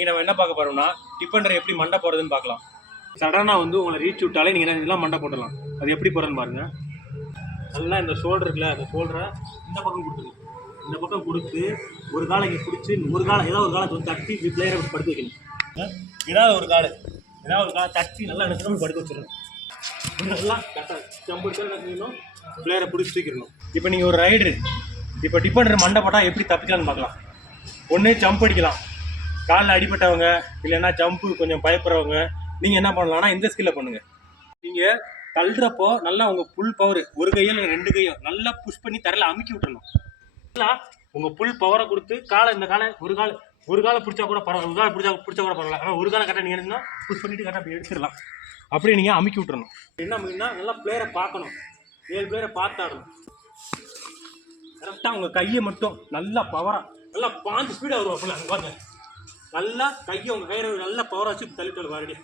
இன்னைக்கு நம்ம என்ன பார்க்க போறோம்னா டிஃபெண்டர் எப்படி மண்டை போடுறதுன்னு பார்க்கலாம். சடனாக வந்து உங்களை ரீச் விட்டாலே நீங்கள் என்ன இதெல்லாம் மண்டை போடலாம். அது எப்படி போடுறதுன்னு பாருங்க. நல்லா இந்த ஷோல்டர் இருக்குல்ல, அந்த ஷோல்டரை இந்த பக்கம் கொடுத்துருங்க. இந்த பக்கம் கொடுத்து ஒரு காலை இங்கே பிடிச்சி ஒரு காலை ஏதாவது ஒரு காலத்தை வந்து தட்டி பிளேயரை படுத்து வைக்கணும். ஏதாவது ஒரு காலை தட்டி நல்லா நினைக்கணும் படுக்க வச்சிடணும். நல்லா கரெக்டாக ஜம்பு செய்யணும், பிளேயரை பிடிச்சி தூக்கிடணும். இப்போ நீங்கள் ஒரு ரைடரு, இப்போ டிஃபெண்டர் மண்டை போட்டால் எப்படி தப்பிக்கலான்னு பார்க்கலாம். ஒன்று ஜம்ப் அடிக்கலாம், காலில் அடிபட்டவங்க இல்லைன்னா ஜம்ப்பு கொஞ்சம் பயப்படுறவங்க நீங்கள் என்ன பண்ணலாம்னா இந்த ஸ்கில்லை பண்ணுங்கள். நீங்கள் தள்ளுறப்போ நல்லா உங்கள் ஃபுல் பவர் ஒரு கையோ இல்லை 2 கையோ நல்லா புஷ் பண்ணி தரையில் அமுக்கி விட்டுறணும். நல்லா உங்கள் ஃபுல் பவரை கொடுத்து காலை இந்த காலை ஒரு காலை பிடிச்சா கூட பரவாயில்ல, ஒரு காலை பிடிச்சா கூட பரவாயில்ல. ஆனால் ஒரு காலை கரெக்டாக நீங்கள் என்ன புஷ் பண்ணிவிட்டு கரெக்டாக அப்படி எடுத்துடலாம். அப்படியே நீங்கள் அமுக்கி விட்டுறணும். என்ன அப்படின்னா நல்லா பிளேயரை பார்க்கணும், 7 பிளேயரை பார்த்தாடணும். கரெக்டாக உங்கள் கையை மட்டும் நல்லா பவராக நல்லா பாஞ்சு ஸ்பீடாக வருவாப்புல அங்கே பாருங்க. நல்லா கையை உங்கள் கையை நல்லா பவராக வச்சு தள்ளிட்டு பாருங்க.